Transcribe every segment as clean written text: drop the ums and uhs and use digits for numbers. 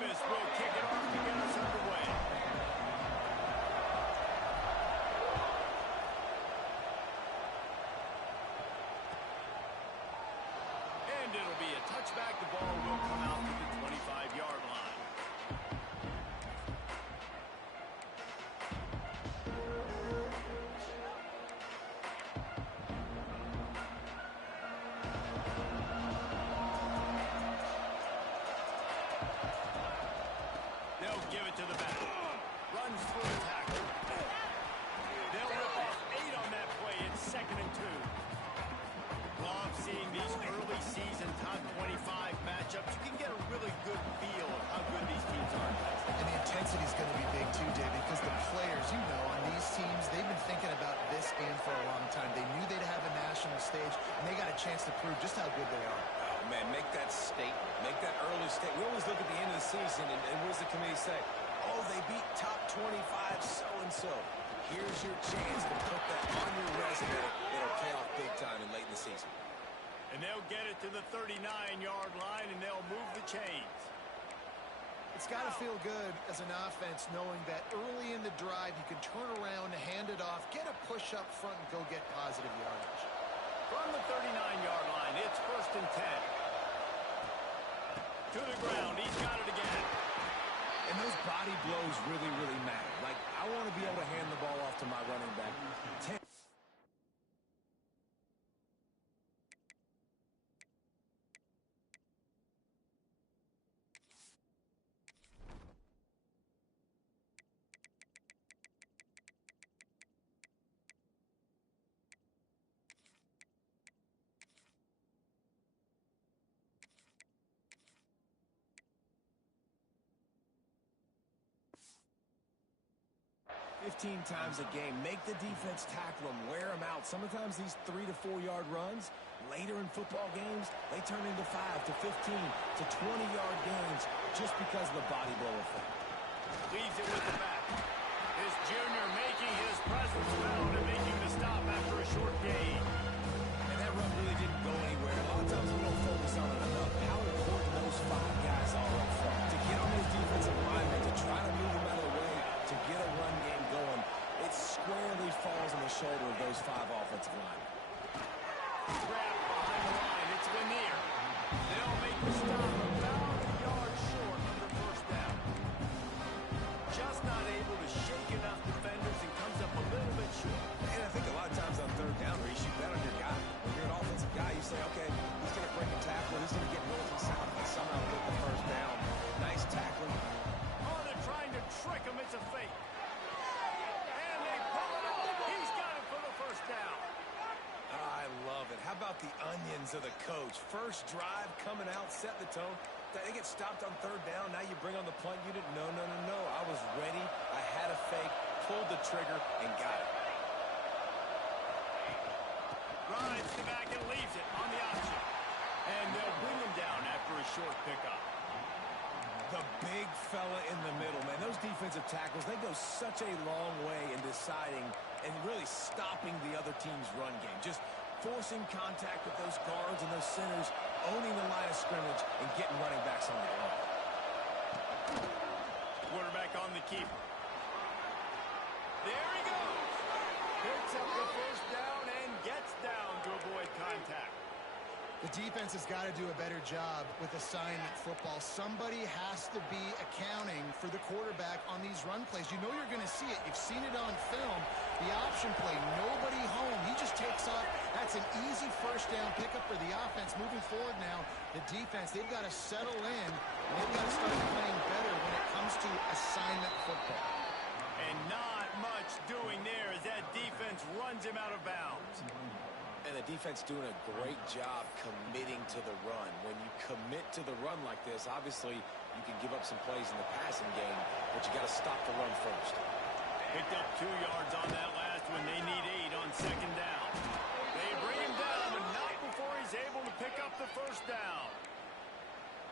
Memphis will kick it off to get us underway. And it'll be a touchback. The ball will come out to the 25-yard line. They'll give it to the back. Runs through a tackle. They'll rip off 8 on that play. It's 2nd and 2. Love seeing these early season top 25 matchups. You can get a really good feel of how good these teams are. And the intensity is going to be big too, David, because the players, you know, on these teams, they've been thinking about this game for a long time. They knew they'd have a national stage, and they got a chance to prove just how good they are. Oh, man, make that statement. Make that early statement. We always look at the end of the season, and what does the committee say? Oh, they beat top 25 so-and-so. Here's your chance to put that on your resume. It'll pay off big time and late in the season. And they'll get it to the 39-yard line, and they'll move the chains. It's got to feel good as an offense knowing that early in the drive you can turn around, hand it off, get a push up front, and go get positive yardage. From the 39-yard line, it's 1st and 10. To the ground, he's got it again. And those body blows really, really matter. Like, I want to be able to hand the ball off to my running back. 10. 15 times a game. Make the defense tackle them, wear them out. Sometimes these 3 to 4 yard runs, later in football games, they turn into 5 to 15 to 20-yard gains just because of the body blow effect. Leaves it with the back. This junior making his presence felt and making the stop after a short gain. And that run really didn't go anywhere. A lot of times we don't focus on it enough. How important those 5 guys are up front. To get on those defensive linemen, to try to move them out of the way, to get a run game going, it squarely falls on the shoulder of those 5 offensive linemen. Grab behind the line. It's Lanier. They'll make the stop about a yard short under 1st down. Just not able to shake enough defenders and comes up a little bit short. And I think a lot of times on 3rd down, Reese, you bet on your guy. When you're an offensive guy, you say, okay, he's going to break a tackle, he's going to get north and south, and somehow get the 1st down. Nice tackling. Oh, they're trying to trick him. It's a fake. And they pull it off. He's got it for the 1st down. I love it. How about the onions of the coach? First drive coming out, set the tone. They get stopped on 3rd down. Now you bring on the punt unit. No. I was ready. I had a fake, pulled the trigger, and got it. Rides the back and leaves it on the option. And they'll bring him down after a short pickup. The big fella in the middle, man. Those defensive tackles, they go such a long way in deciding and really stopping the other team's run game. Just forcing contact with those guards and those centers, owning the line of scrimmage, and getting running backs on the line. Quarterback on the keeper. There he goes. Picks up the 1st down and gets down to avoid contact. The defense has got to do a better job with assignment football. Somebody has to be accounting for the quarterback on these run plays. You know you're going to see it. You've seen it on film. The option play, nobody home. He just takes off. That's an easy 1st down pickup for the offense. Moving forward now, the defense, they've got to settle in. And they've got to start playing better when it comes to assignment football. And not much doing there as that defense runs him out of bounds. And the defense doing a great job committing to the run. When you commit to the run like this, obviously you can give up some plays in the passing game, but you got to stop the run first. Picked up 2 yards on that last one. They need 8 on 2nd down. They bring him down, but not before he's able to pick up the 1st down.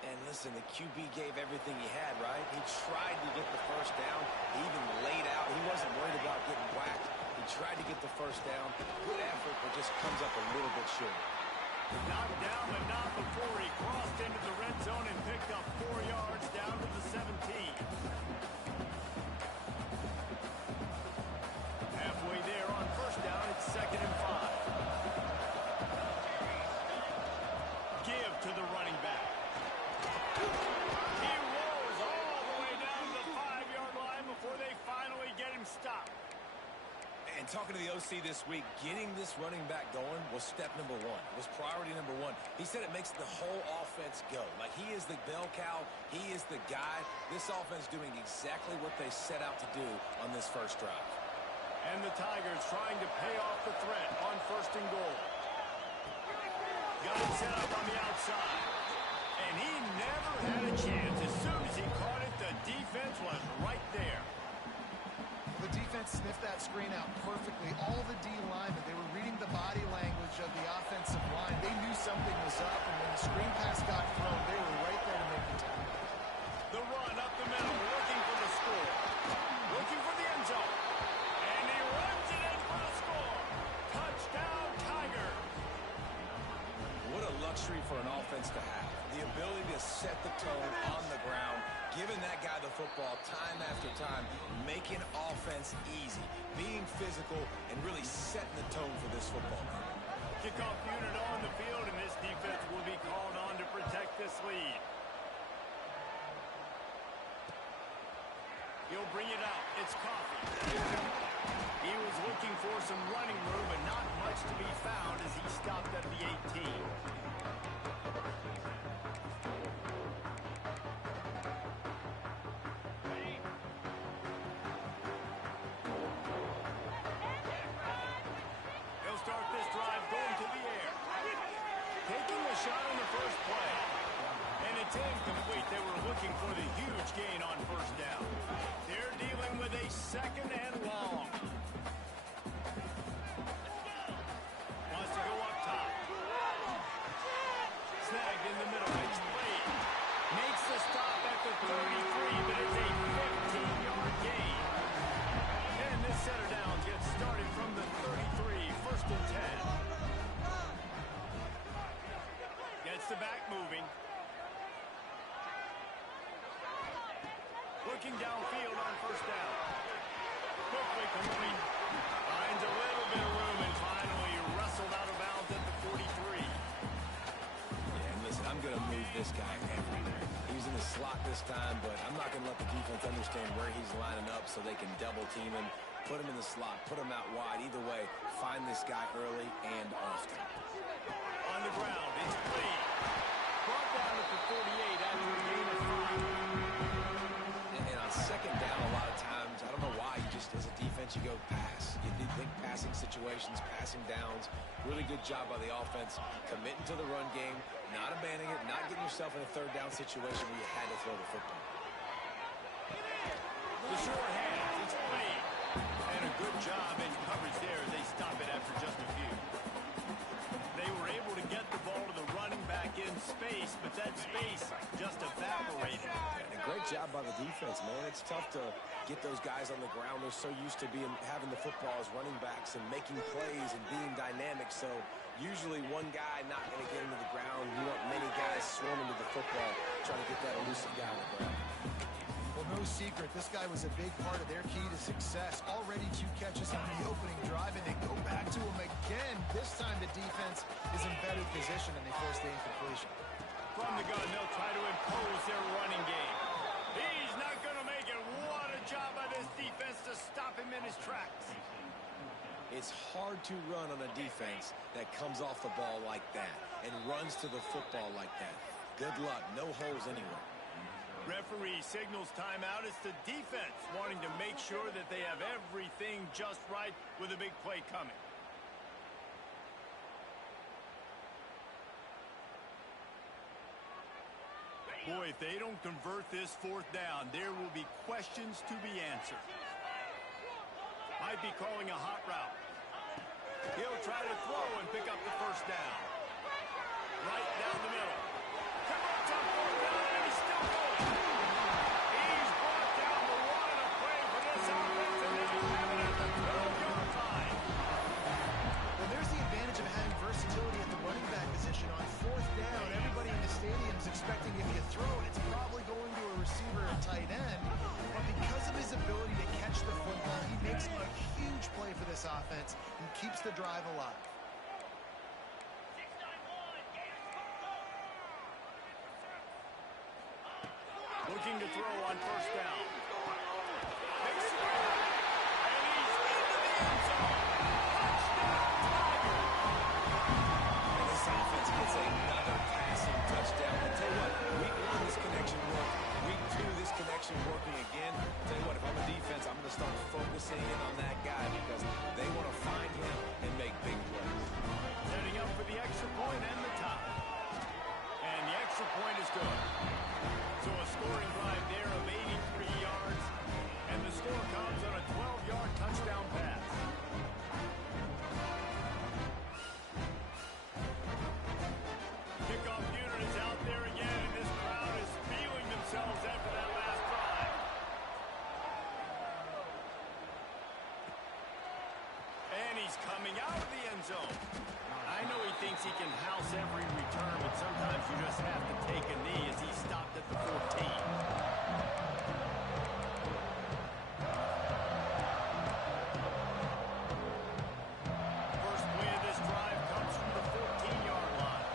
And listen, the QB gave everything he had, right? He tried to get the 1st down. He even laid out. He wasn't worried about getting whacked. He tried to get the 1st down. Good effort, but just comes up a little bit short. Knocked down, but not before he crossed into the red zone and picked up 4 yards down to the 7. talking to the OC this week, getting this running back going was step number one, was priority number one. He said it makes the whole offense go. Like, he is the bell cow. He is the guy. This offense doing exactly what they set out to do on this first drive. And the Tigers trying to pay off the threat on 1st and goal. Got it set up on the outside. And he never had a chance. As soon as he caught it, the defense was right there. The defense sniffed that screen out perfectly. All the D linemen, they were reading the body language of the offensive line. They knew something was up, and when the screen pass got thrown, they were right there to make the tackle. The run up the middle, looking for the score. Looking for the end zone. And he runs it in for the score. Touchdown, Tigers. What a luxury for an offense to have. The ability to set the tone on the ground, giving that guy the football time after time, making offense easy, being physical, and really setting the tone for this football game. Kickoff unit on the field, and this defense will be called on to protect this lead. He'll bring it out. It's Coffee. He was looking for some running room, but not much to be found as he stopped at the 18. Start this drive going to the air. Taking a shot on the first play. And it's incomplete. They were looking for the huge gain on 1st down. They're dealing with a 2nd and long. Wants to go up top. Snagged in the middle. It's played. Makes the stop at the 33, but it's a 15-yard gain. And this setter down gets started from the 33. 1st and 10. Gets the back moving. Looking downfield on 1st down. Quickly complete. Finds a little bit of room and finally wrestled out of bounds at the 43. Yeah, and listen, I'm going to move this guy everywhere. He's in the slot this time, but I'm not going to let the defense understand where he's lining up so they can double team him. Put him in the slot, put him out wide. Either way, find this guy early and often. On the ground, it's played. Brought down at the 48 after a gain of 5. And on 2nd down, a lot of times, I don't know why, you just, as a defense, you go pass. You think passing situations, passing downs. Really good job by the offense. Committing to the run game, not abandoning it, not getting yourself in a 3rd down situation where you had to throw the football. The sure hands, it's played. And a good job in coverage there as they stop it after just a few. They were able to get the ball to the running back in space, but that space just evaporated. And a great job by the defense, man. It's tough to get those guys on the ground. They're so used to having the football as running backs and making plays and being dynamic. So usually one guy not going to get into the ground. You want many guys swarming to the football, trying to get that elusive guy on the ground. Well, no secret, this guy was a big part of their key to success. Already 2 catches on the opening drive, and they go back to him again. This time the defense is in better position, and they force the incompletion. From the gun, they'll try to impose their running game. He's not going to make it. What a job by this defense to stop him in his tracks. It's hard to run on a defense that comes off the ball like that and runs to the football like that. Good luck. No holes anywhere. Referee signals timeout. It's the defense wanting to make sure that they have everything just right with a big play coming. Boy, if they don't convert this 4th down, there will be questions to be answered. Might be calling a hot route. He'll try to throw and pick up the 1st down. Right down the middle. Converts on 4th down, and he's still going. He's brought down the line of play for this offense, and they have it at the 12-yard line. Well, there's the advantage of having versatility at the running back position. On 4th down, everybody in the stadium is expecting if you throw it, it's probably going to a receiver or tight end. But because of his ability to catch the football, he makes a huge play for this offense and keeps the drive alive. Looking to throw on 1st down. Big swing. And he's into the end zone. That's another passing touchdown. I'll tell you what, week one, this connection worked. Week two, this connection working again. I'll tell you what, if I'm a defense, I'm going to start focusing in on that guy because they want to find him and make big plays. Setting up for the extra point and the tie. And the extra point is good. So a scoring drive there of 83 yards. And the score comes on a 12-yard touchdown pass. Kickoff unit is out there again, and this crowd is feeling themselves after that last drive. And he's coming out of the end zone. I know he thinks he can house every return, but sometimes you just have to take a knee as he stopped at the 14. First play of this drive comes from the 14-yard line.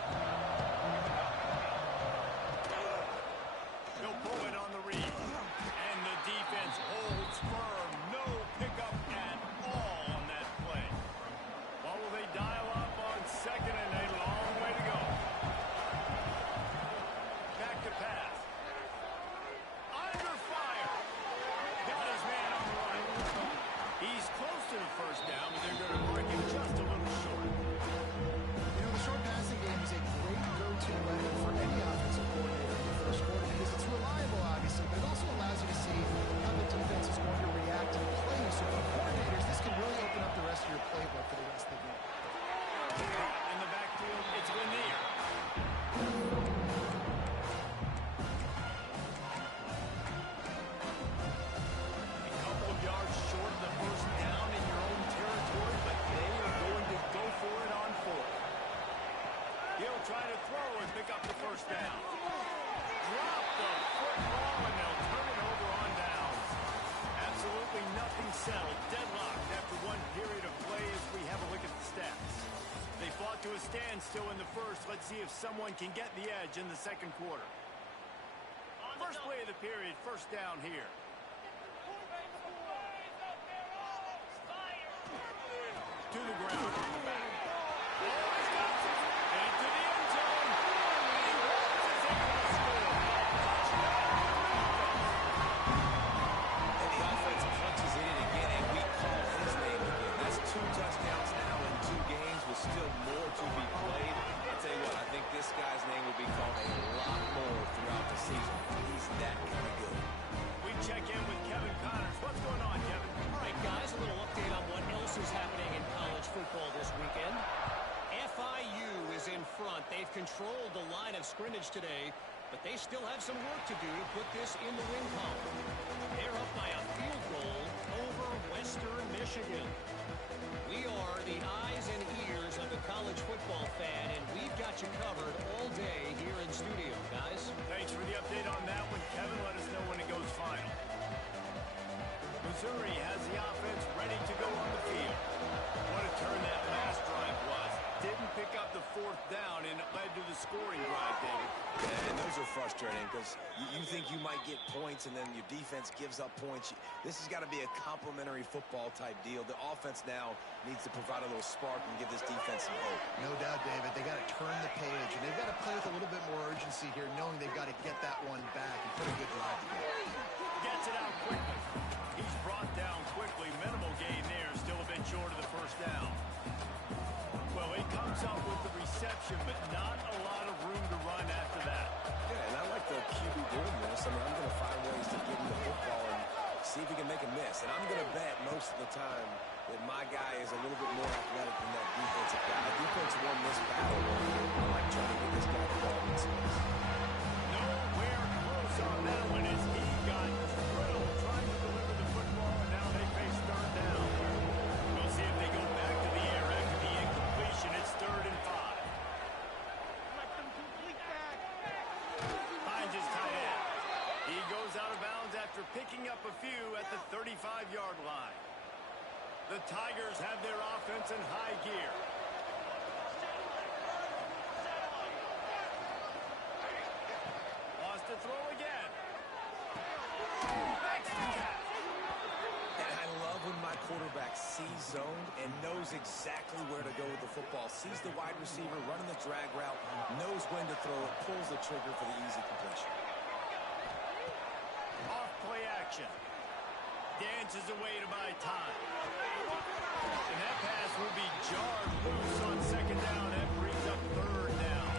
He'll pull it on the read. And the defense holds firm. No pickup at all on that play. What will they dial up on second and a long way to go? Back to pass. Under fire. Got his man on the run. He's close to the first down, but they're going to mark him just a little short. You know, the short passing game is a great go-to weapon for any offensive coordinator in the first quarter because it's reliable, obviously, but it also allows you to see how the defense is going to react to play. So for coordinators, this can really open up the rest of your playbook for the rest of the game. In the backfield, it's Lanier. A couple of yards short of the first down in your own territory, but they are going to go for it on fourth. He'll try to throw and pick up the first down. Drop the football, and they'll turn it over on downs. Absolutely nothing settled. Deadlocked after one period of play as we have a look at the stats. They fought to a standstill in the first. Let's see if someone can get the edge in the second quarter. First play of the period, first down here. To the ground on the back. Oh, he's got it. Into the end zone. He is able to score. And the offense punches it in again, and we call his name again. That's 2 touchdowns now in 2 games with still more to be played. I'll tell you what, I think this guy's name will be called a lot more throughout the season. He's that kind of good. We check in with Kevin Connors. What's going on, Kevin? All right, guys, a little update on what else is happening in college football this weekend. FIU is in front. They've controlled the line of scrimmage today, but they still have some work to do to put this in the win column. They're up by a field goal over Western Michigan. We are the eyes and ears of the college football fan, and we've got you covered all day here in studio, guys. Thanks for the update on that one, Kevin. Let us know when it goes final. Missouri has the offense ready to go on the field. What a turn that last drive was. Didn't pick up the fourth down, and it led to the scoring drive, David. Yeah, and those are frustrating because you think you might get points, and then your defense gives up points. This has got to be a complementary football type deal. The offense now needs to provide a little spark and give this defense some hope. No doubt, David. They got to turn the page, and they've got to play with a little bit more urgency here, knowing they've got to get that one back and put a good drive together. Gets it out quickly. He's brought down quickly. Minimal gain there. Still a bit short of the first down. Well, he comes up with the reception, but not a lot of room to run after that. Yeah, and I like the QB doing this. I mean, I'm going to find ways to give him the football and see if he can make a miss. And I'm going to bet most of the time that my guy is a little bit more athletic than that defensive guy. Defense won this battle. I like trying to get this guy the ball in space. Nowhere close on that one as he got drilled trying to deliver the football, and now they face third down. We'll see if they go back to the air after the incompletion. It's 3rd and 5. Finds his tight end. He goes out of bounds after picking up a few at the 35-yard line. The Tigers have their offense in high gear. Wants to throw again. And I love when my quarterbacks sees zone and knows exactly where to go with the football. Sees the wide receiver running the drag route, knows when to throw it, pulls the trigger for the easy completion. Off play action. Dances away to buy time. And that pass will be jarred loose on second down. That brings up third down.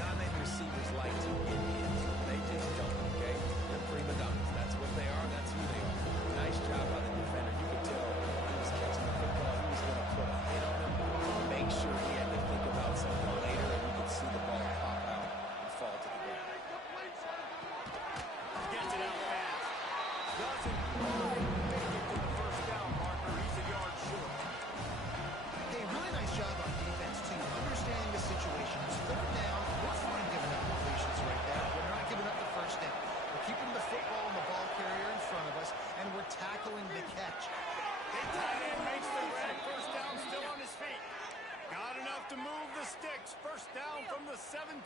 Not many receivers like to get in. They just don't, okay? They're prima donnas. That's what they are. That's who they are. Nice job by the defender. You could tell he was catching the football. He was going to put a hit on him. Make sure he had to think about something later, and you could see the ball pop out and fall to the ground. Gets it out fast. Doesn't quite make it to the first down marker. He's a yard short. Hey, really nice job on defense, too. Understanding the situation. It's third down. We're fine giving up completions right there. We're not giving up the first down. We're keeping the football and the ball carrier in front of us, and we're tackling the catch. The tight end makes the grab. First down, still on his feet. Got enough to move the sticks. First down from the 17.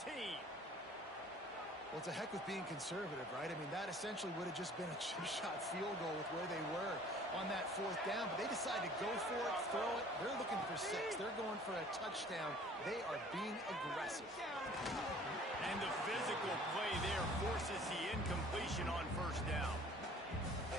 Well, it's a heck with being conservative, right? I mean, that essentially would have just been a chip shot field goal with where they were on that fourth down. But they decided to go for it, throw it. They're looking for 6. They're going for a touchdown. They are being aggressive. And the physical play there forces the incompletion on first down.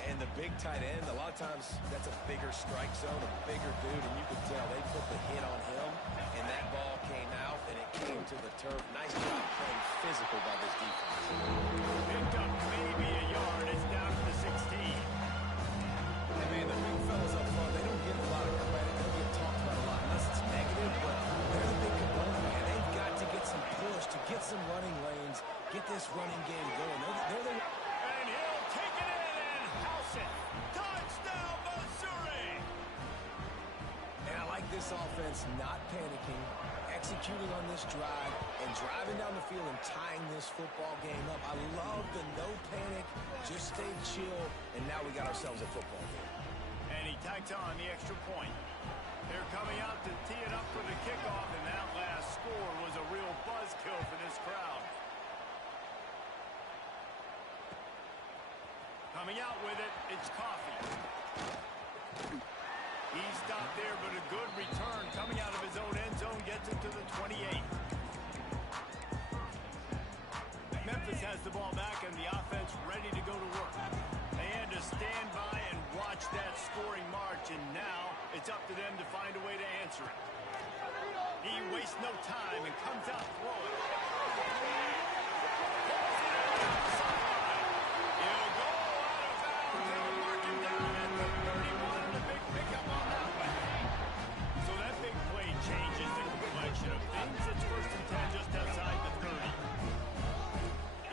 And the big tight end, a lot of times that's a bigger strike zone, a bigger dude, and you could tell they put the hit on him, and that ball came out, and it came to the turf. Nice job playing physical by this defense. Picked up maybe a yard. It's down to the 16. And man, the big fellas up front, they don't get a lot of credit. They don't get talked about a lot unless it's negative, but they're the big component, man. They've got to get some push, to get some running lanes, get this running game going. They're the... And he'll take it in and house it. Touchdown, Missouri! And I like this offense not panicking, executing on this drive, and driving down the field and tying this football game up. I love the no panic, just stay chill, and now we got ourselves a football game. And he tacks on the extra point. They're coming out to tee it up for the kickoff, and that last score was a real buzzkill for this crowd. Coming out with it, it's Coffee. He stopped there, but a good return coming out of his own end zone gets it to the 28. Memphis has the ball back and the offense ready to go to work. They had to stand by and watch that scoring march, and now it's up to them to find a way to answer it. He wastes no time and comes out throwing. He'll go out of bounds. They'll mark him down at the 31, and a big pickup on that one. So that big play changes the complexion of things. It's first and 10 just outside the 30.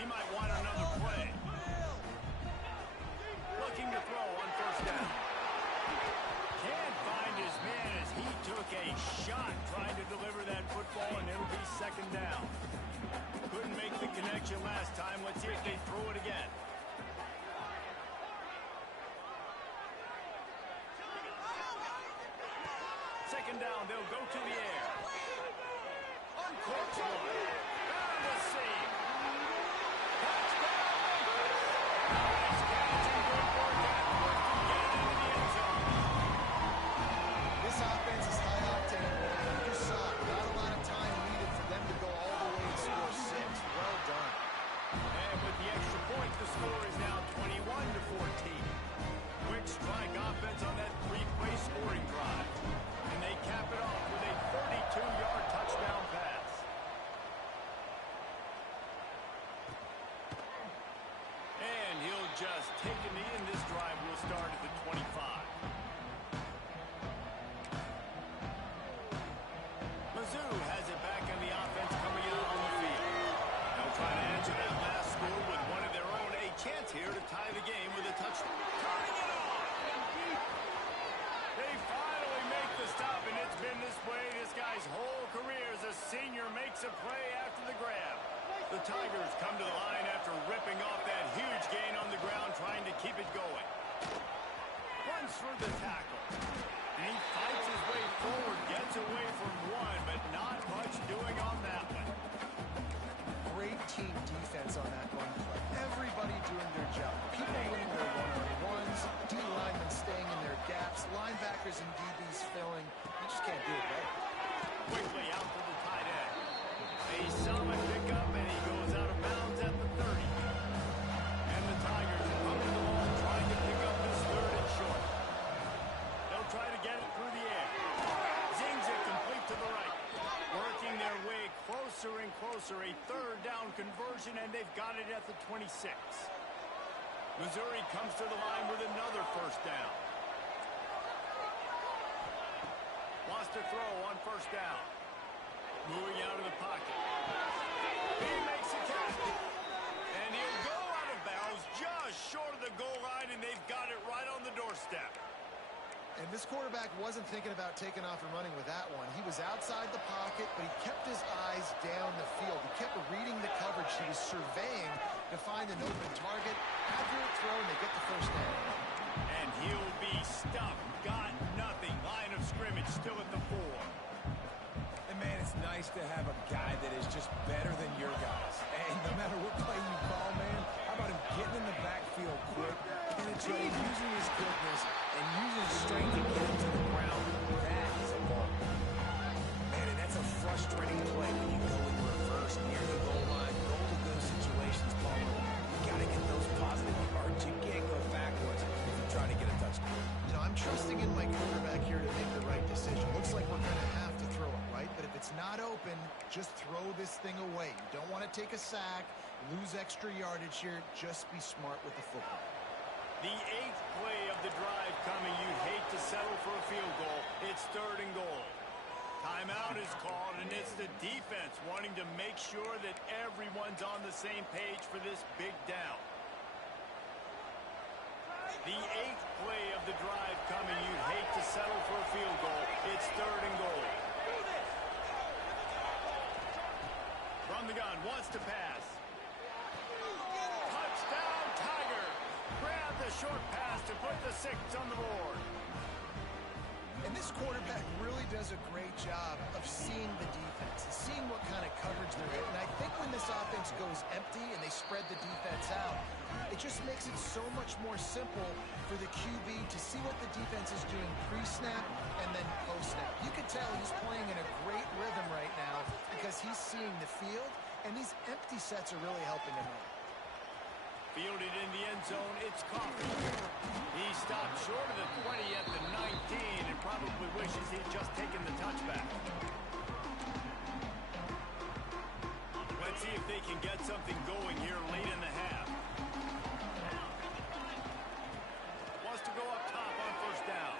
He might want another play. Looking to throw on first down. Can't find his man as he took a shot trying to deliver that football, and it'll be second down. Couldn't make the connection last time. Let's see if they throw it again. Second down, they'll go to the air. Uncorks one. Found the seam. Touchdown! Nice catch and good work afterwards to get it into the end zone. This offense is high octane. You just saw it. Not a lot of time needed for them to go all the way and score 6. Well done. And with the extra point, the score is now 21-14. Quick strike offense on that 3-play scoring drive. And they cap it off with a 32-yard touchdown pass. And he'll just take a knee, and this drive will start at the 25. Mizzou has it back on the offense coming out on the field. They'll try to answer that last score with one of their own. A chance here to tie the game with a touchdown. Turning it on! They finally make the stop, and it's been this way this guy's whole career as a senior makes a play after the grab. The Tigers come to the line after ripping off that huge gain on the ground, trying to keep it going. Runs through the tackle. And he fights his way forward, gets away from one, but not much doing on that one. Great team defense on that one play. Everybody doing their job. People winning their one-on-ones, D linemen staying in their gaps, linebackers Closer, a third down conversion, and they've got it at the 26. Missouri comes to the line with another first down. Wants to throw on first down. Moving out of the pocket. He makes a catch. And he'll go out of bounds just short of the goal line, and they've got it right on the doorstep. And this quarterback wasn't thinking about taking off and running with that one. He was outside the pocket, but he kept his eyes down the field. He kept reading the coverage. He was surveying to find an open target. Accurate throw, and they get the first down. And he'll be stuffed. Got nothing. Line of scrimmage still at the 4. And, man, it's nice to have a guy that is just better than your guys. And no matter what play you call, man, how about him getting in the backfield quick, penetrating, using his quickness, and using his strength to get him to the ground. That is a ball. Man, and that's a frustrating play when you go in reverse near the goal line. Goal to go situations, Paulo. You got to get those positive yards. You can't go backwards if you're trying to get a touchdown. You know, I'm trusting in my quarterback here to make the right decision. Looks like we're going to have to throw it, right? But if it's not open, just throw this thing away. You don't want to take a sack, lose extra yardage here. Just be smart with the football. The 8th play of the drive coming. You'd hate to settle for a field goal. It's 3rd and goal. Timeout is called, and it's the defense wanting to make sure that everyone's on the same page for this big down. The 8th play of the drive coming. You'd hate to settle for a field goal. It's 3rd and goal. From the gun, wants to pass. Touchdown, Tiger. Grab the short pass to put the 6 on the board. And this quarterback really does a great job of seeing the defense and seeing what kind of coverage they're in. And I think when this offense goes empty and they spread the defense out, it just makes it so much more simple for the QB to see what the defense is doing pre-snap and then post-snap. You can tell he's playing in a great rhythm right now because he's seeing the field, and these empty sets are really helping him out. Fielded in the end zone, it's Coffee. He stopped short of the 20 at the 19 and probably wishes he'd just taken the touchback. Let's see if they can get something going here late in the half. Wants to go up top on first down.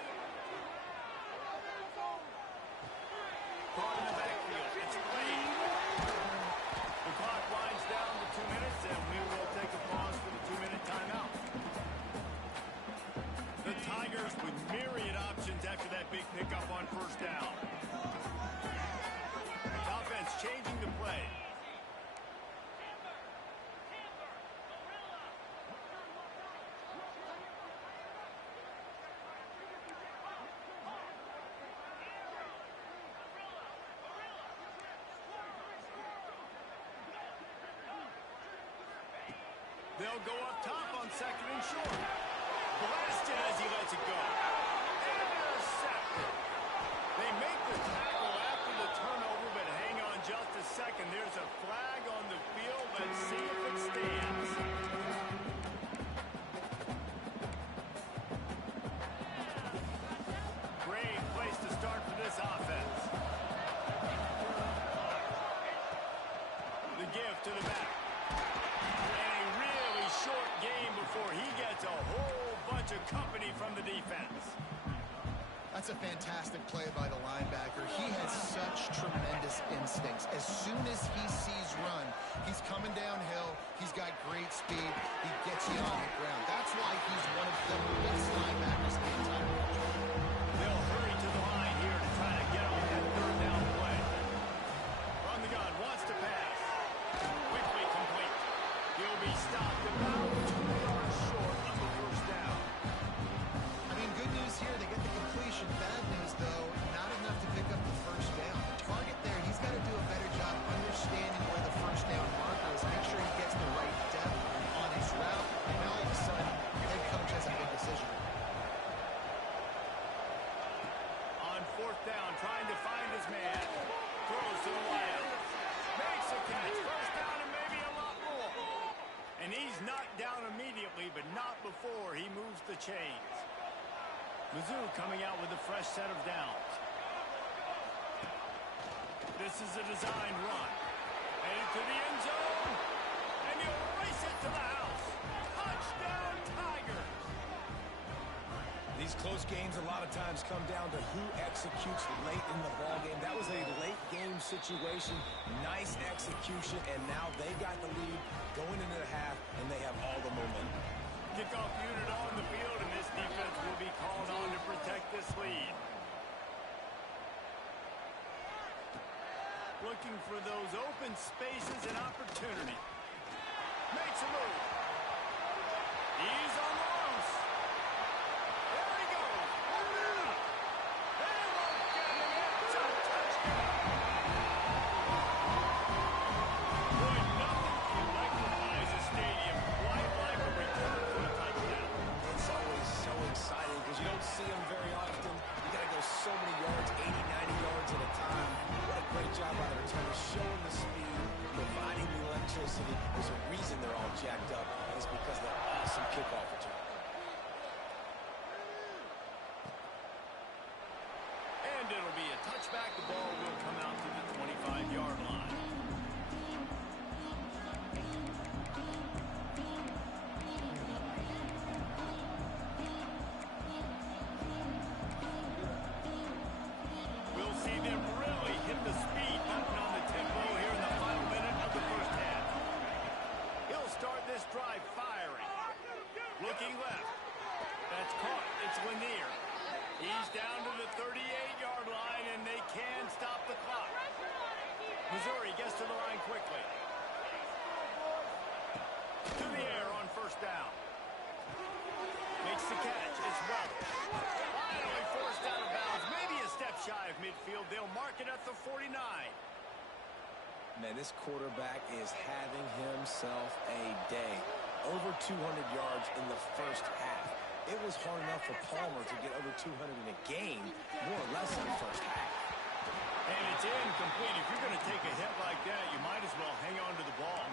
Caught in the backfield. It's played. The clock winds down to 2 minutes, and we will take a pause for the 2-minute timeout. The Tigers with myriad options after that big pickup on first down. The offense changing the play. They'll go up top on 2nd and short. Blasted as he lets it go. Intercepted. They make the tackle after the turnover, but hang on just a second. There's a flag on the field. Let's see if it stands. Great place to start for this offense. The give to the back. Short game before he gets a whole bunch of company from the defense. That's a fantastic play by the linebacker. He has such tremendous instincts. As soon as he sees run, he's coming downhill. He's got great speed. He gets you on the ground. That's why he's one of the best linebackers in the entire country. They'll hurry to the line here to try to get on that 3rd down play. From the gun, wants to pass. Quickly complete. He'll be stopped about 2 yards short on the first down. I mean, good news here, they get the completion. Bad news, though, not enough to pick up the first down. The target there, he's got to do a better job understanding where the first down marker is. Make sure he gets the right depth on his route. And now all of a sudden, the head coach has a big decision. On 4th down, trying to find his man. Throws to the wild. Makes a catch. First down and maybe a lot more. And he's knocked down immediately, but not before he moves the chains. Mizzou coming out with a fresh set of downs. This is a design run. Headed to the end zone. And he'll race it to the house. Touchdown, Tigers. These close games a lot of times come down to who executes late in the ballgame. That was a late game situation. Nice execution, and now they got the lead going into the half, and they have all the momentum. Kickoff unit on the field, and this defense will be called on to protect this lead. Looking for those open spaces and opportunity. Makes a move. He's on the loose. There he goes. They won't get him. It's a touchdown. Boy, nothing electrifies a stadium quite like a return for a touchdown. It's always so exciting because you don't see them very often. You got to go so many yards, 80, 90 yards at a time. What a great job by the returners, showing the speed, providing the electricity. There's a reason they're all jacked up, and it's because of the awesome kickoff return. And it'll be a touchback. The ball will come out to the 25-yard line. We'll see them really hit the speed button on the tempo here in the final minute of the first half. He'll start this drive firing. Looking left. That's caught. It's Lanier. He's down to the 38-yard line, and they can stop the clock. Missouri gets to the line quickly. To the air on first down. Makes the catch. It's Weller. Finally forced out of bounds. Maybe a step shy of midfield. They'll mark it at the 49. Man, this quarterback is having himself a day. Over 200 yards in the first half. It was hard enough for Palmer to get over 200 in a game, more or less in the first half. And it's incomplete. If you're going to take a hit like that, you might as well hang on to the ball.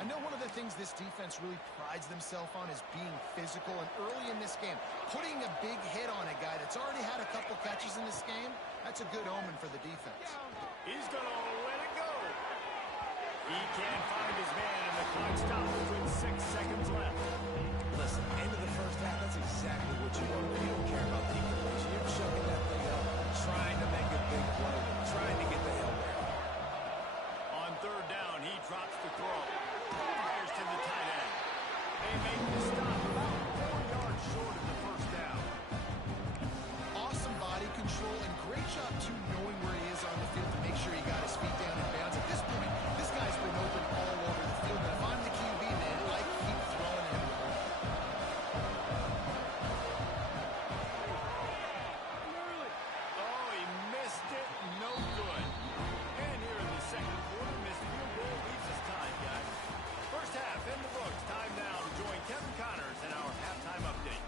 I know one of the things this defense really prides themselves on is being physical, and early in this game, putting a big hit on a guy that's already had a couple catches in this game, that's a good omen for the defense. He's going to let it go. He can't find his man, and the clock stops with 6 seconds left. Listen, end of the first half, that's exactly what you want to do. You don't care about the equalization. You're chucking that thing up, trying to make a big play, trying to get the Hail Mary. On third down, he drops the throw. Fires to the tight end. They make the stop about 4 yards short of the first down. Awesome body control, and great job, too, knowing where he is on the field to make sure he got his feet down in bounds. At this point, this guy's been open all over the field, and if I'm the QB, man, I keep throwing him the ball. Oh, he missed it. No good. And here in the second quarter, missed field goal leaves us tied, guys. First half in the books. Time now to join Kevin Connors in our halftime update.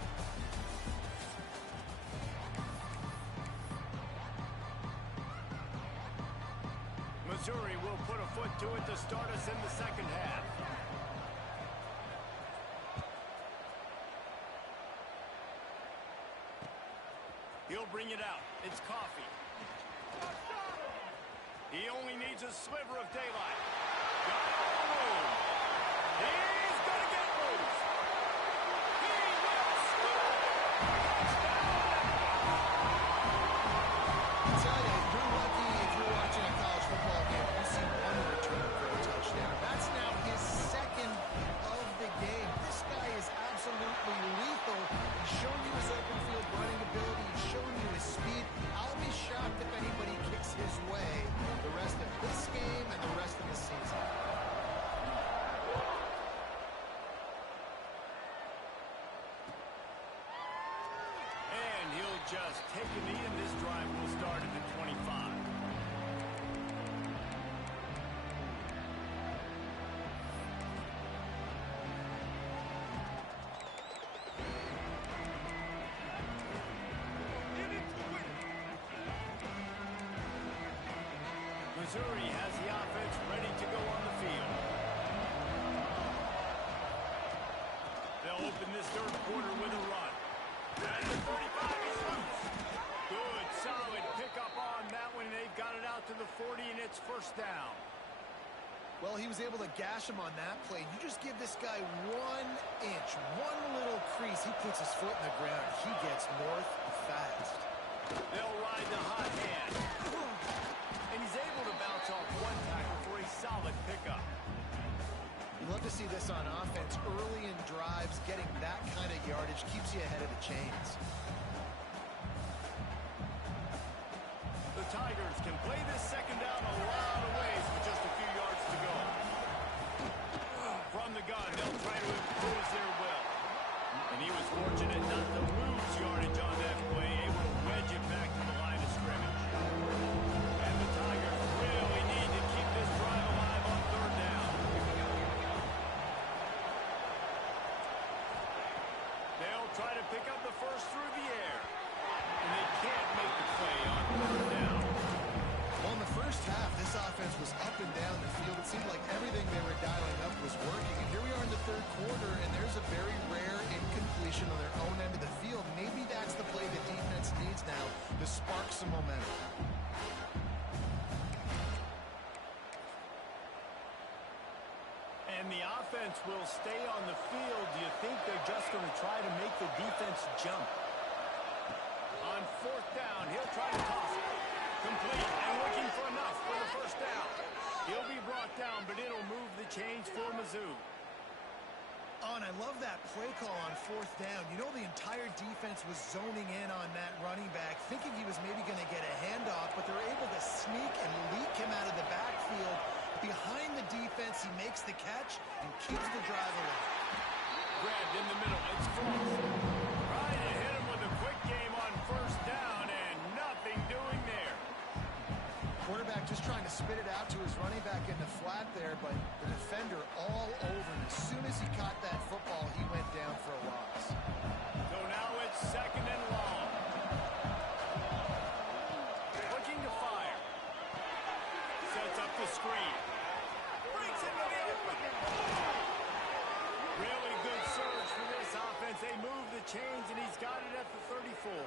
Missouri will put a foot to it to start us in the second half. He'll bring it out. It's Coffee. He only needs a sliver of daylight. Got all the room. He's going to get loose. He will score. I tell you, you're lucky if you're watching a college football game. You see one return for a touchdown. That's now his second of the game. This guy is absolutely lethal. He's shown you his open field running ability. He's shown you his speed. I'll be shocked if anybody kicks his way the rest of this game and the rest of the season. And he'll just take a knee, and this drive will start at the 25. Missouri has the offense ready to go on the field. They'll open this third quarter with a run. And the 35 is loose. Good, solid pickup on that one. They've got it out to the 40, and it's first down. Well, he was able to gash him on that play. You just give this guy 1 inch, one little crease. He puts his foot in the ground. He gets north fast. They'll ride the hot hand. And he's able to bounce off one tackle for a solid pickup. You love to see this on offense. Early in drives, getting that kind of yardage keeps you ahead of the chains. The Tigers can play this second down a lot of ways with just a few yards to go. From the gun, they'll try to impose their will. And he was fortunate not to lose yardage on that play, able to wedge it back to the line of scrimmage. And the Tigers really need to keep this drive alive on third down. They'll try to pick up the first through the air. And they can't make the play on third down. Well, in the first half, this offense was up and down the field. It seemed like everything they were dialing up was working. And here we are in the third quarter, and there's a very rare incompletion on their own end of the field. Maybe that's the play the defense needs now to spark some momentum. And the offense will stay on the field. Do you think they're just going to try to make the defense jump? On fourth down, he'll try to toss it. Complete and looking for enough for the first down. He'll be brought down, but it'll move the chains for Mizzou. Oh, and I love that play call on fourth down. You know, the entire defense was zoning in on that running back, thinking he was maybe going to get a handoff, but they're able to sneak and leak him out of the backfield. Behind the defense, he makes the catch and keeps the drive alive. Grabbed in the middle. It's Frost. Trying to hit him with a quick game on first down, and nothing doing there. Quarterback just trying to spit it out to his running back in the flat there, but the defender all over him. As soon as he caught that football, he went down for a loss. So now it's second and long. Looking to fire. Sets up the screen. Brings it to the open. Really good surge for this offense. They move the chains, and he's got it at the 34.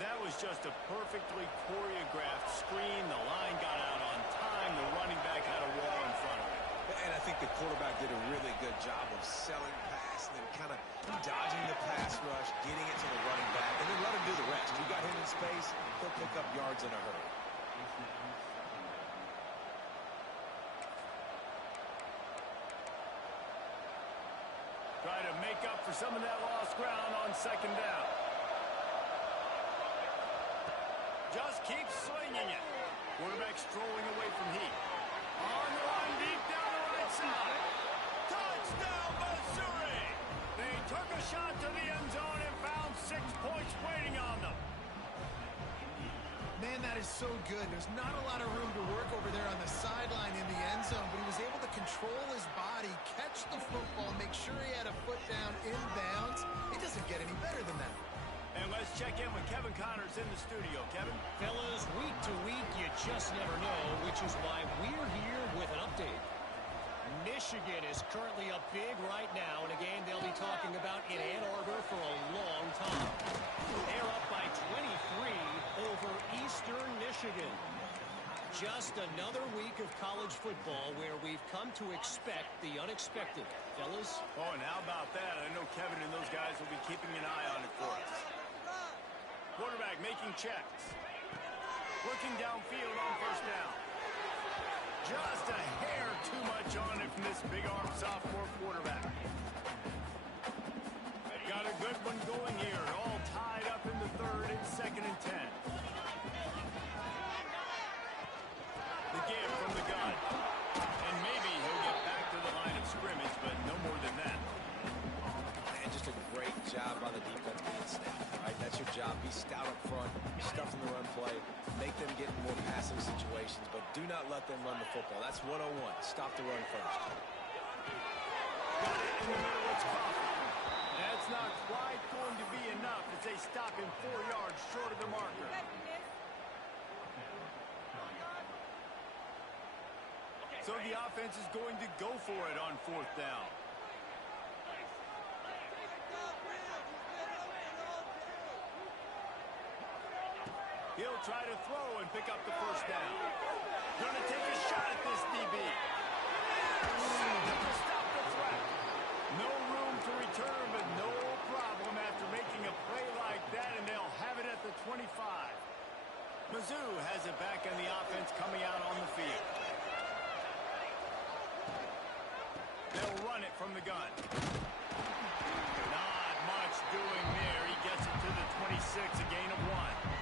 That was just a perfectly choreographed screen. The line got out on time. The running back had a wall in front of him. And I think the quarterback did a really good job of selling pass and then kind of dodging the pass rush, getting it to the running back, and then let him do the rest. You got him in space, he'll pick up yards in a hurry. Try to make up for some of that lost ground on second down. Just keeps slinging it. Quarterback strolling away from Heat. On the line deep down the right side. Touchdown, Missouri! They took a shot to the end zone and found 6 points waiting on them. Man, that is so good. There's not a lot of room to work over there on the sideline in the end zone, but he was able to control his body, catch the football, make sure he had a foot down in bounds. It doesn't get any better than that. And let's check in with Kevin Connors in the studio. Kevin? Fellas, week to week, you just never know, which is why we're here with an update. Michigan is currently up big right now in a game they'll be talking about in Ann Arbor for a long time. They're up by 23 over Eastern Michigan. Just another week of college football where we've come to expect the unexpected. Fellas? Oh, and how about that? I know Kevin and those guys will be keeping an eye on it for us. Quarterback making checks. Looking downfield on first down. Just a hair too much on it from this big-arm sophomore quarterback. Got a good one going here. All tied up in the third and second and 10. The give from the gun. And maybe he'll get back to the line of scrimmage, but no more than that. Man, just a great job by the defense being stout. Right? That's your job. Be stout up front, stuff in the run play, make them get in more passing situations, but do not let them run the football. That's 101. Stop the run first. Got it in the middle. It's Coffee. That's not quite going to be enough as they stop him 4 yards short of the marker. So the offense is going to go for it on fourth down. He'll try to throw and pick up the first down. Gonna take a shot at this DB. To stop the threat. No room to return, but no problem after making a play like that, and they'll have it at the 25. Mizzou has it back in the offense coming out on the field. They'll run it from the gun. Not much doing there. He gets it to the 26, a gain of 1.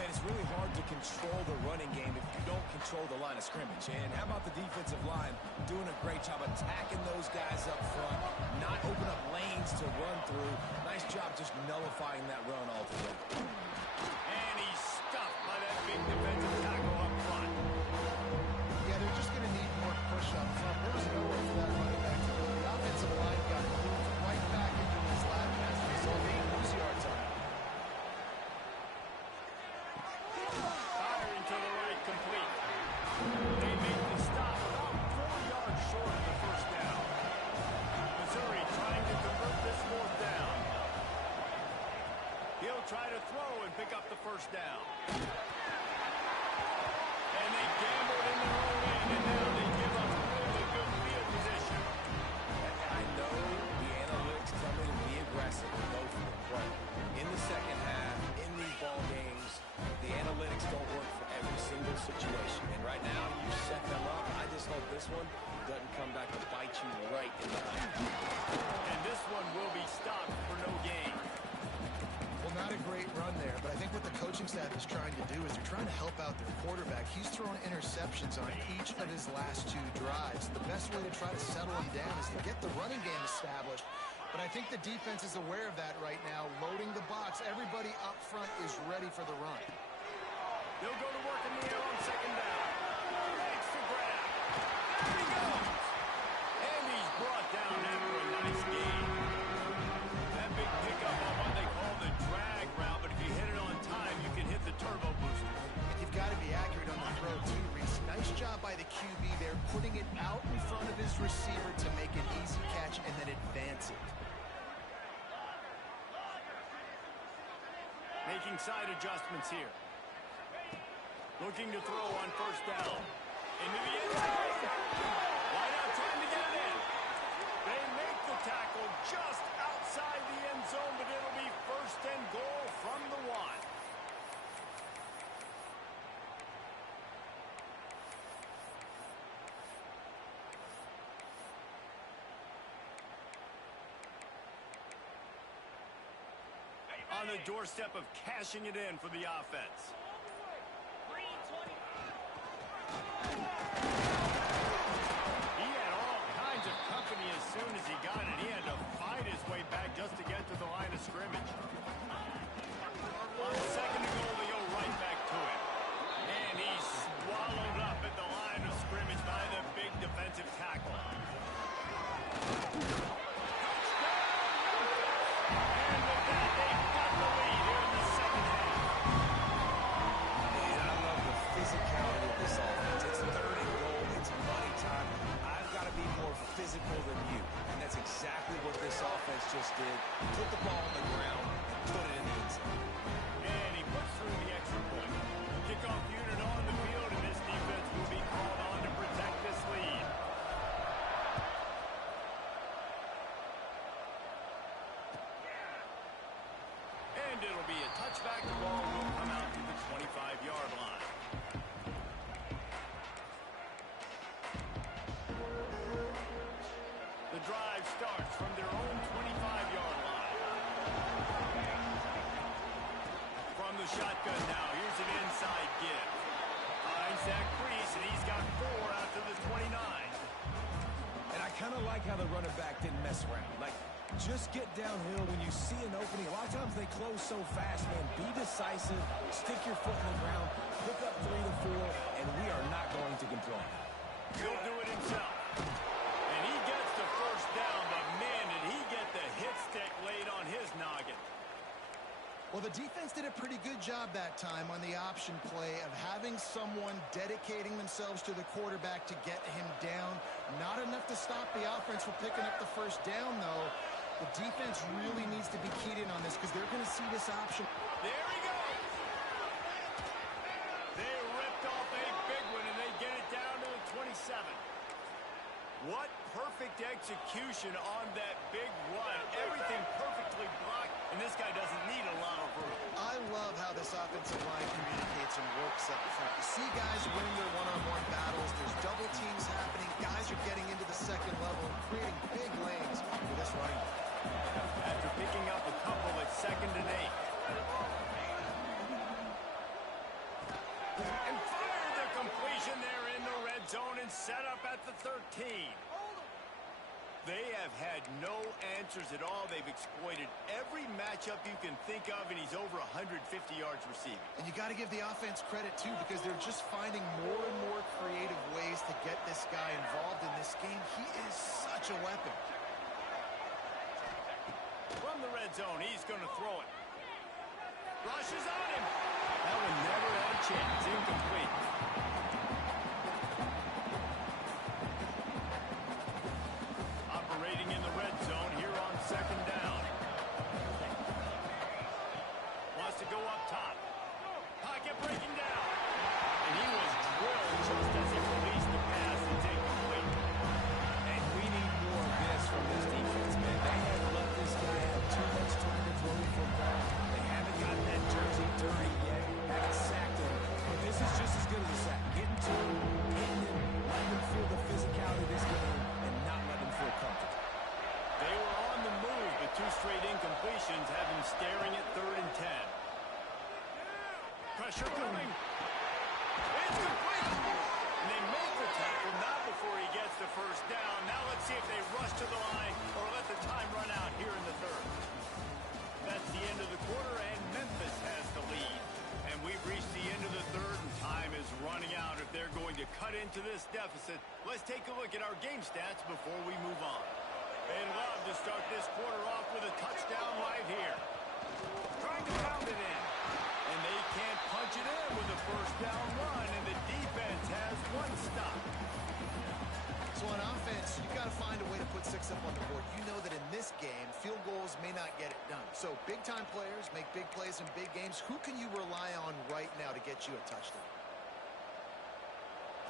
Man, it's really hard to control the running game if you don't control the line of scrimmage. And how about the defensive line doing a great job attacking those guys up front, not open up lanes to run through. Nice job just nullifying that run altogether. And he's stuffed by that big defensive tackle up front. Yeah, they're just going to need more push up front. There was nowhere for that running back to go. The offensive line got moved right back into his lap as a result. They lose yards on it. Firing to the right, complete. They make the stop about 4 yards short of the first down. Missouri trying to convert this fourth down. He'll try to throw and pick up the first down. And they gambled in their own end, and now they give up really good field position. I know the analytics tell me to be aggressive and go for it, but in the second half, in these ball games, the analytics don't work for every single situation. And right now, you set them up. I just hope this one doesn't come back to bite you right in the eye. And this one will be stopped for no gain. Well, not a great run there, but I think what the coaching staff is trying to do is they're trying to help out their quarterback. He's thrown interceptions on each of his last 2 drives. The best way to try to settle him down is to get the running game established. But I think the defense is aware of that right now, loading the box. Everybody up front is ready for the run. They'll go to work in the air on second down. Thanks to grab. There he goes. And he's brought down after a nice gain. That big pickup on what they call the drag route, but if you hit it on time, you can hit the turbo booster. And you've got to be accurate on the throw too, Reese. Nice job by the QB there, putting it out in front of his receiver to make an easy catch and then advance it. Making side adjustments here. Looking to throw on first down. Into the end zone. Wide out trying to get it in. They make the tackle just outside the end zone, but it'll be first and goal from the 1. On the doorstep of cashing it in for the offense. He had all kinds of company as soon as he got it. He had to fight his way back just to get to the line of scrimmage. On second and goal, they go right back to him. And he's swallowed up at the line of scrimmage by the big defensive tackle. Physical than you, and that's exactly what this offense just did. Put the ball on the ground and put it in the end zone. And he puts through the extra point. Kickoff unit on the field, and this defense will be called on to protect this lead. And it'll be a touchback. The ball will come out to the 25-yard line. The drive starts from their own 25-yard line. From the shotgun now, here's an inside give. Finds Zach Priest, and he's got 4 out to the 29. And I kind of like how the running back didn't mess around. Like, just get downhill when you see an opening. A lot of times they close so fast, man. Be decisive, stick your foot in the ground, pick up 3 to 4, and we are not going to complain. He'll do it himself. And he gets the first down, but man, did he get the hit stick laid on his noggin. Well, the defense did a pretty good job that time on the option play of having someone dedicating themselves to the quarterback to get him down. Not enough to stop the offense from picking up the first down, though. The defense really needs to be keyed in on this because they're going to see this option. There he goes. What perfect execution on that big run. Everything perfectly blocked, and this guy doesn't need a lot of room. I love how this offensive line communicates and works up front. You see guys winning their one-on-one battles. There's double teams happening. Guys are getting into the second level and creating big lanes for this running back. After picking up a couple at 2nd and 8. And fired the completion there in the red zone and set up at the 13. They have had no answers at all. They've exploited every matchup you can think of, and he's over 150 yards receiving. And you got to give the offense credit, too, because they're just finding more and more creative ways to get this guy involved in this game. He is such a weapon. From the red zone, he's going to throw it. Rushes on him. That one never had a chance. Incomplete. Operating in the red zone here on 2nd down. Wants to go up top. Pocket breaking down. And he was drilled just as he released the pass. It's incomplete. And we need more of this from this defense, man. They have let this guy have too much time to throw the football. They haven't gotten that jersey dirty yet. Haven't sacked him. But this is just as good as a sack. Getting to him, hitting him, letting him feel the physicality of this game, and not letting him feel comfortable. They were on the move, but 2 straight incompletions have him staring at 3rd and 10. Pressure coming. It's complete. And they make the tackle, not before he gets the 1st down. Now let's see if they rush to the line or let the time run out here in the 3rd. That's the end of the quarter, and Memphis has the lead. And we've reached the end of the 3rd, and time is running out. If they're going to cut into this deficit, let's take a look at our game stats before we move on. They'd love to start this quarter off with a touchdown right here. Trying to pound it in. And they can't punch it in with a 1st down run, and the defense has 1 stop. So on offense, you've got to find a way to put 6 up on the board. You know that in this game, field goals may not get it done. So big-time players make big plays in big games. Who can you rely on right now to get you a touchdown?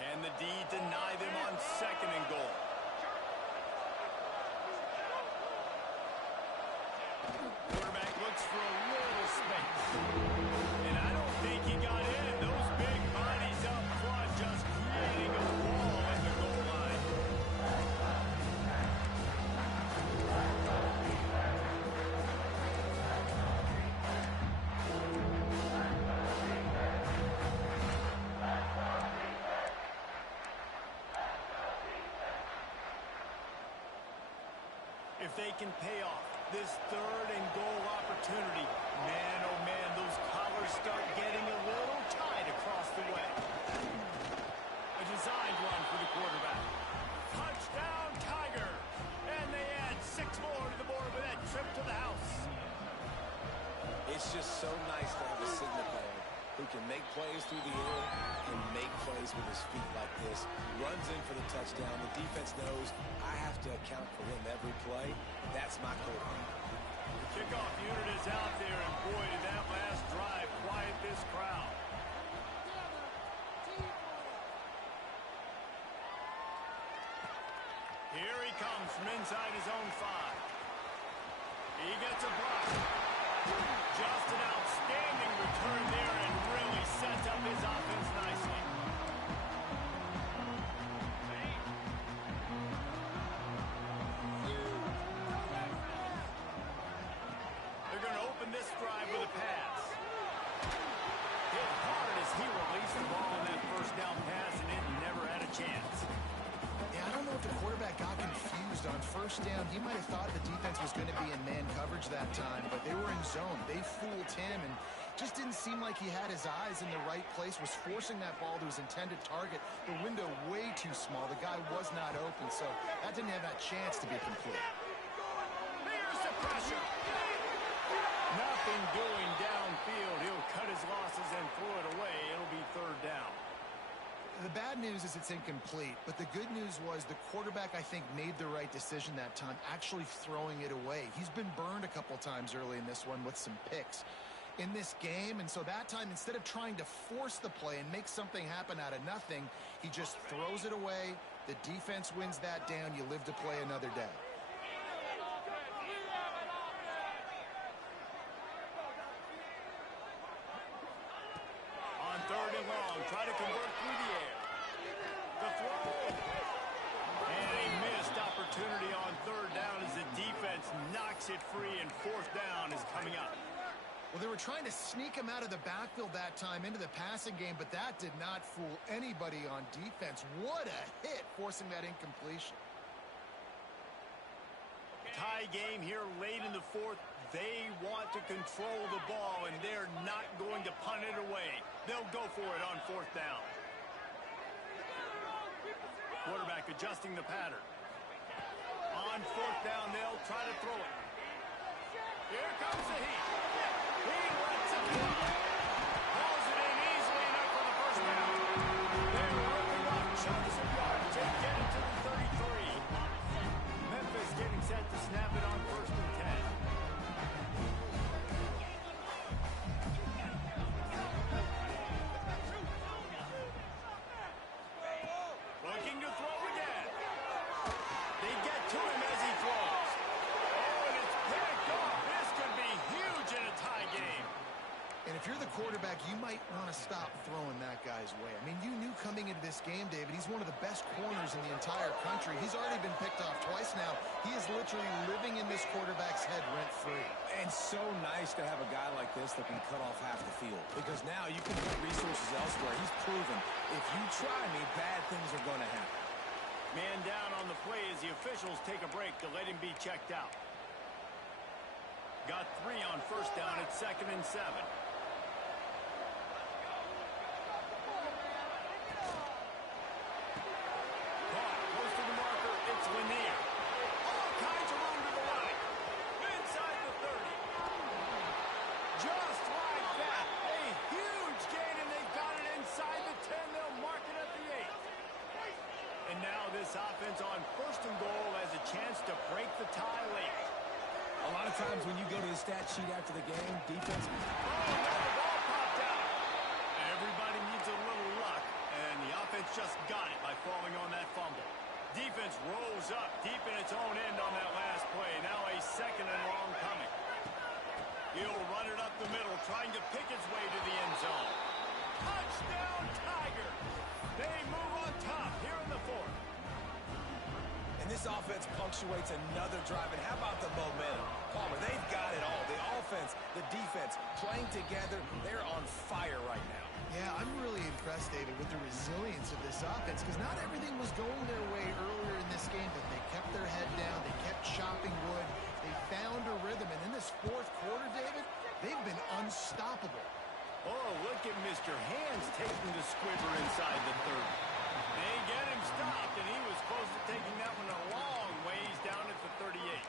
Can the D deny them on 2nd and goal? Quarterback looks for a little space. And I don't think he got in. Those big bodies up front just creating a wall at the goal line. If they can pay off this 3rd and goal opportunity, man, oh man, those collars start getting a little tight across the way. A designed run for the quarterback. Touchdown, Tiger! And they add 6 more to the board with that trip to the house. It's just so nice to have a signal player who can make plays through the air, can make plays with his feet like this, runs in for the touchdown. The defense knows I have to account for him every play. That's my quarterback. The kickoff unit is out there, and boy, did that last drive quiet this crowd. Here he comes from inside his own 5. He gets a block. Just an outstanding return there and really sets up his offense nicely. They're going to open this drive with a pass. Hit hard as he released the ball on that 1st down pass, and it never had a chance. Yeah, I don't know if the quarterback got confused on 1st down. He might have thought the defense was going to be in man coverage that time, but they were in zone. They fooled him and just didn't seem like he had his eyes in the right place, was forcing that ball to his intended target. The window way too small. The guy was not open, so that didn't have that chance to be complete. There's the pressure. Nothing doing downfield. He'll cut his losses and throw it away. It'll be 3rd down. The bad news is it's incomplete, but the good news was the quarterback, I think, made the right decision that time, actually throwing it away. He's been burned a couple times early in this one with some picks in this game, and so that time, instead of trying to force the play and make something happen out of nothing, he just throws it away, The defense wins that down. You live to play another day. On 3rd and long, try to convert through the air. The throw. And a missed opportunity on 3rd down as the defense knocks it free, and 4th down is coming up. Well, they were trying to sneak him out of the backfield that time into the passing game, but that did not fool anybody on defense. What a hit, forcing that incompletion. Tie game here late in the 4th. They want to control the ball, and they're not going to punt it away. They'll go for it on 4th down. Quarterback adjusting the pattern. On 4th down, they'll try to throw it. Here comes the heat. He lets it go. Hauls it in easily enough for the 1st down. They're ripping off chunks of yards to get it to the 33. Memphis getting set to snap it on 1st and 10. Looking to throw again. They get to him as he throws. Oh, and it's picked off. This could be huge in a tie game. And if you're the quarterback, you might want to stop throwing that guy's way. I mean, you knew coming into this game, David, he's one of the best corners in the entire country. He's already been picked off twice now. He is literally living in this quarterback's head rent-free. And so nice to have a guy like this that can cut off half the field, because now you can put resources elsewhere. He's proven if you try me, bad things are going to happen. Man down on the play as the officials take a break to let him be checked out. Got 3 on 1st down at 2nd and 7. Close to the marker, it's Lanier. All kinds of room to the right. Inside the 30. Just like that. A huge gain, and they've got it inside the 10. They'll mark it at the 8. And now this offense on 1st and goal has a chance to break the tie late. A lot of times when you go to the stat sheet after the game, defense... Oh, no, the ball popped out. Everybody needs a little luck, and the offense just got it by falling on that fumble. Defense rose up deep in its own end on that last play. Now a 2nd and long coming. He'll run it up the middle, trying to pick its way to the end zone. Touchdown, Tigers! They move on top here in the 4th. And this offense punctuates another drive. And how about the momentum? Palmer, they've got it all. The offense, the defense, playing together. They're on fire right now. Yeah, I'm really impressed, David, with the resilience of this offense, because not everything was going their way earlier in this game, but they kept their head down. They kept chopping wood. They found a rhythm. And in this 4th quarter, David, they've been unstoppable. Oh, look at Mr. Hands taking the squibber inside the 30. They get him stopped, and he was close to taking that one a long ways down at the 38.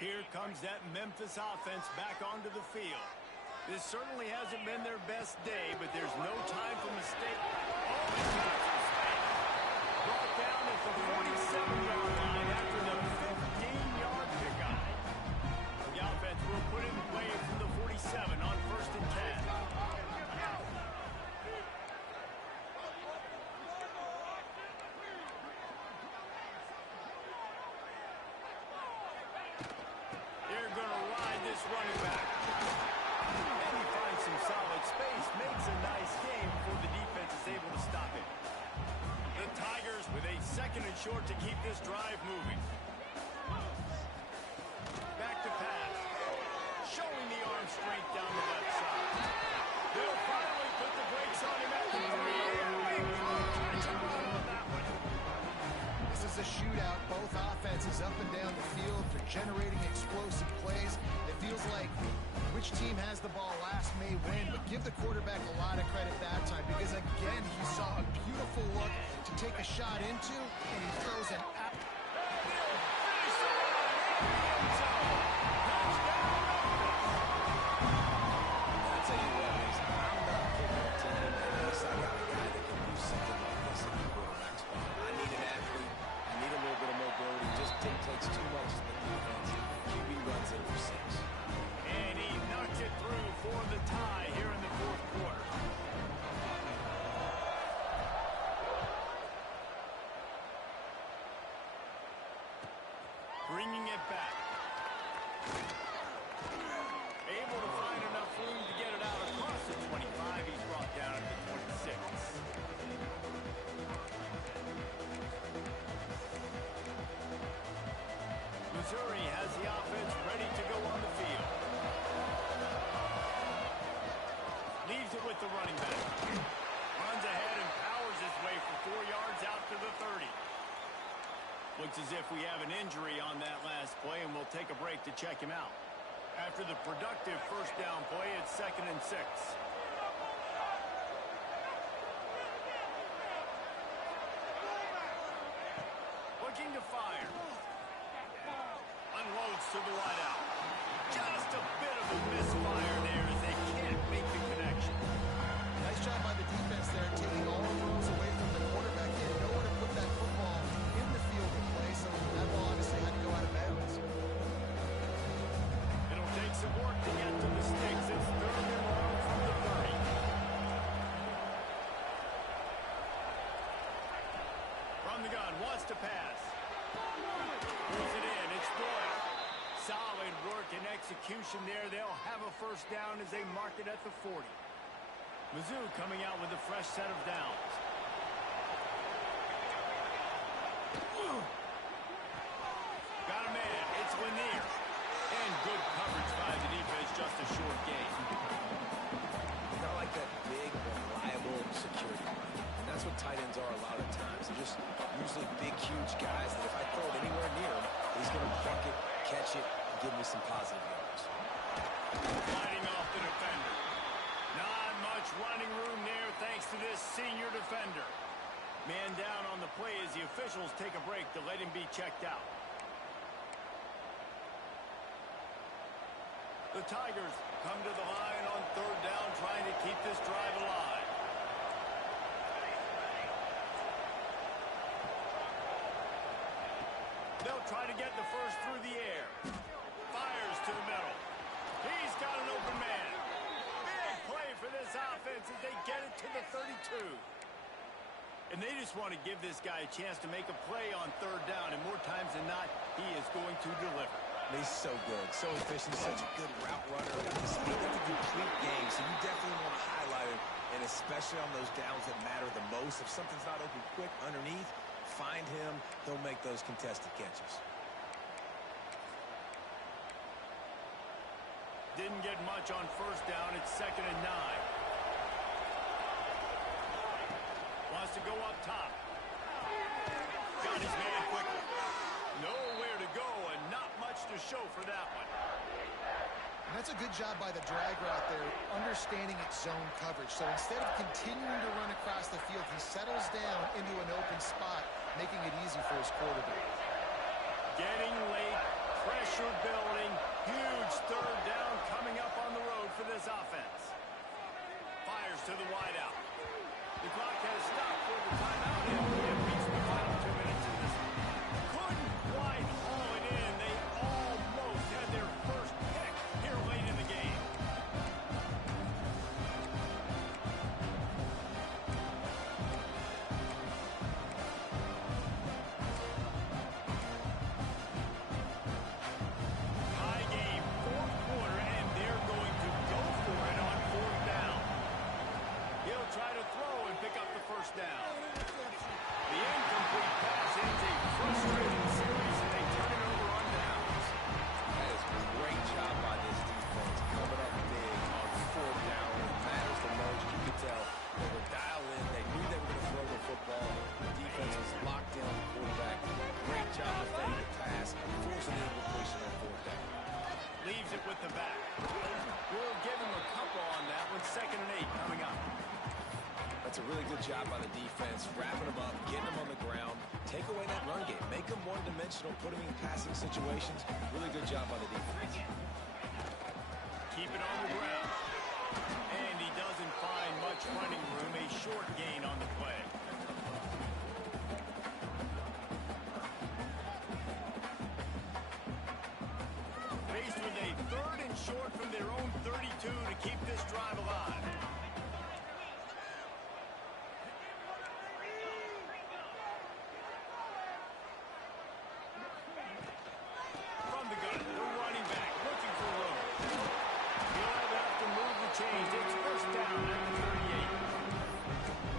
Here comes that Memphis offense back onto the field. This certainly hasn't been their best day, but there's no time for mistake. Oh, it's not a mistake. Brought down at the 47-yard line after the 15-yard pickup. The offense will put it in play from the 47 on 1st and 10. They're going to ride this running back. And he finds some solid space, makes a nice game before the defense is able to stop it. The Tigers with a 2nd and short to keep this drive moving. Back to pass. Showing the arm strength down the left side. They'll finally put the brakes on him at the 3. Catch and run on that one. This is a shootout. Both offenses up and down the field. They're generating explosive plays. It feels like which team has the ball last may win, but give the quarterback a lot of credit that time, because again, he saw a beautiful look to take a shot into, and he throws an out. I'll tell you what, Mason, I'm not picking a team unless I got a guy that can do something like this in the quarterback spot. I need an athlete. I need a little bit of mobility. Just takes too much of the defense. QB runs in for 6. And he knocks it through for the tie. we have an injury on that last play, and we'll take a break to check him out. After the productive first down play, it's 2nd and 6. Looking to fire. Unloads to the wideout. Just a bit of a misfire there as they can't make the connection. Nice job by the defense there, taking all the throws away from the quarterback. He had nowhere to put that football in the field of play, so that ball obviously had to go out of bounds. It'll take some work to get to the sticks. It's 3rd and long from the 30. From the gun, wants to pass. Pulls it in, it's Boyle. Solid work and execution there. They'll have a first down as they mark it at the 40. Mizzou coming out with a fresh set of downs. Got a man. It's Lanier. And good coverage by the defense. Just a short gain. Not like that big, reliable security blanket. And that's what tight ends are a lot of times. They're just usually big, huge guys that if I throw it anywhere near him, he's going to pluck it, catch it, and give me some positive yards. Fighting off the defender. Not much running room there thanks to this senior defender. Man down on the play as the officials take a break to let him be checked out. The Tigers come to the line on 3rd down, trying to keep this drive alive. They'll try to get the first through the air. Fires to the middle. He's got an open man. Big play for this offense as they get it to the 32. And they just want to give this guy a chance to make a play on 3rd down, and more times than not, he is going to deliver. He's so good, so efficient, such a good route runner. Got the speed, got the complete game, so you definitely want to highlight it, and especially on those downs that matter the most. If something's not open quick underneath, find him. He'll make those contested catches. Didn't get much on 1st down. It's 2nd and 9. Wants to go up top. Got his man quickly. Nowhere to go and not much to show for that one. And that's a good job by the drag route there, understanding its zone coverage. So instead of continuing to run across the field, he settles down into an open spot, making it easy for his quarterback. Getting late, pressure building, huge 3rd down coming up on the road for this offense. Fires to the wideout. The clock has stopped for the timeout, and we have reached the final 2 minutes of this. Couldn't quite haul it in. They almost had their first pick here late in the game. High game, 4th quarter, and they're going to go for it on 4th down. He'll try to throw and pick up the first down. The incomplete pass ends a frustrating series, and they turn it over on downs. That is a great job by this defense, coming up big on 4th down when it matters the most. You could tell they were dialed in. They knew they were going to throw the football. The defense was locked in on the quarterback. Great job defending the pass, forcing an incompletion on 4th down. Leaves it with the back. We'll give him a couple on that one. 2nd and 8 coming up. That's a really good job by the defense, wrapping them up, getting them on the ground, take away that run game, make them one-dimensional, put them in passing situations. Really good job by the defense. Keep it on the ground. And he doesn't find much running room. A short gain on the play. Faced with a 3rd and short from their own 32 to keep this drive alive. From the gun, the running back looking for room. He'll have to move the chains. It's 1st down at the 38.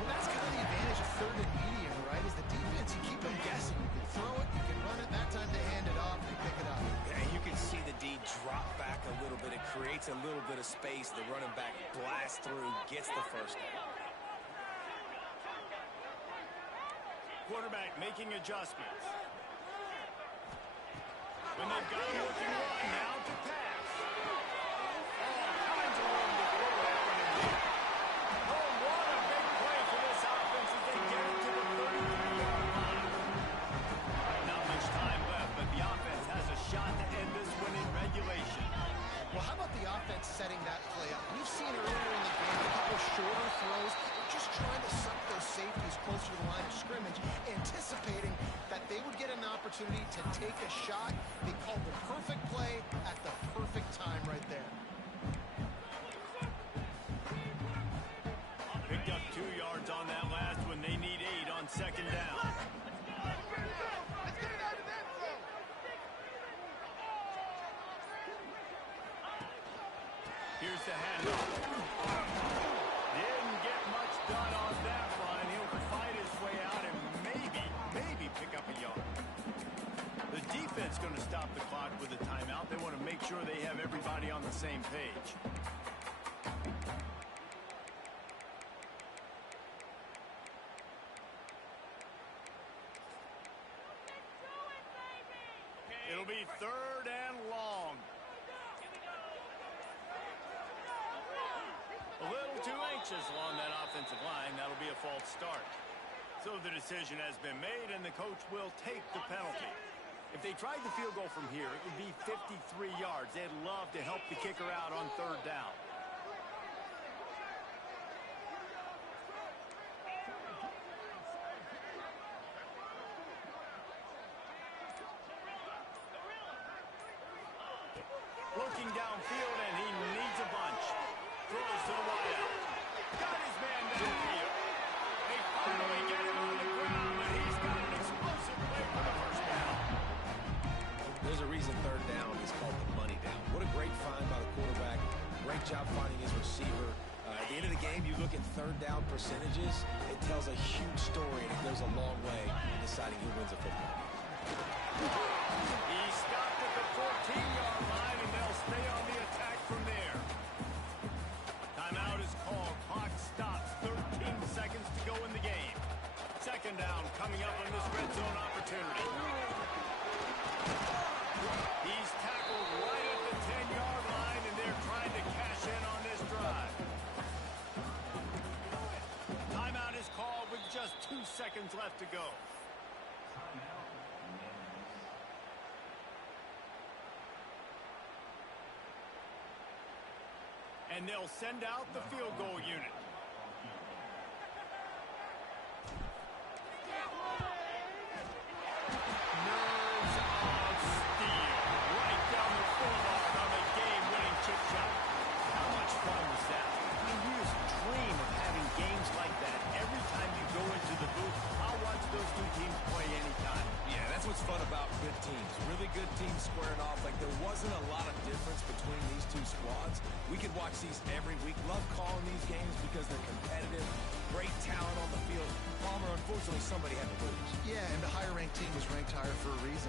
Well, that's kind of the advantage of 3rd and medium, right? Is the defense, you keep them guessing. You can throw it, you can run it. That time they hand it off and pick it up. And you can see the D drop back a little bit. It creates a little bit of space. The running back blasts through, gets the first down. Quarterback making adjustments. When they've got him looking right now to pass. All kinds of room to throw that one in there. Oh, what a big play for this offense as they get it to the 33-yard line. Not much time left, but the offense has a shot to end this one in regulation. Well, how about the offense setting that play up? We've seen earlier in the game a couple shorter throws. They're just trying to suck those safeties closer to the line of scrimmage, anticipating that they would get an opportunity to take a shot. They called the perfect play at the perfect time right there. Picked up 2 yards on that last one. They need 8 on second down. Here's the handoff. Didn't get much done on that line. He'll fight his way out and maybe pick up a yard. The defense going to stop the clock with a timeout. They want to make sure they have everybody on the same page. It'll be 3rd and long. A little too anxious along that offensive line. That'll be a false start. So the decision has been made, and the coach will take the penalty. If they tried the field goal from here, it would be 53 yards. They'd love to help the kicker out on 3rd down. Looking downfield, and he needs a bunch. Throws to the wideout. Got his man downfield. They finally get him on the ground, but he's got an explosive play for the first down. There's a reason 3rd down is called the money down. What a great find by the quarterback. Great job finding his receiver. At the end of the game, you look at 3rd down percentages. It tells a huge story, and it goes a long way in deciding who wins a football game. He stopped at the 14-yard line, and they'll stay on the attack from there. Timeout is called. Clock stops. 13 seconds to go in the game. Second down coming up on this red zone opportunity. He's tackled right at the 10-yard line, and they're trying to cash in on this drive. Timeout is called with just 2 seconds left to go. And they'll send out the field goal unit. Nerves of steel. Right down the forward on the game-winning chip shot. How much fun was that? I mean, you just dream of having games like that every time you go into the booth. I'll watch those 2 teams play anytime. Yeah, that's what's fun about good teams. Really good teams squaring off. Like, there wasn't a lot of difference between these 2 squads. We could watch these every week. Love calling these games because they're competitive. Great talent on the field. Palmer, unfortunately, somebody had to lose. Yeah, and the higher-ranked team was ranked higher for a reason.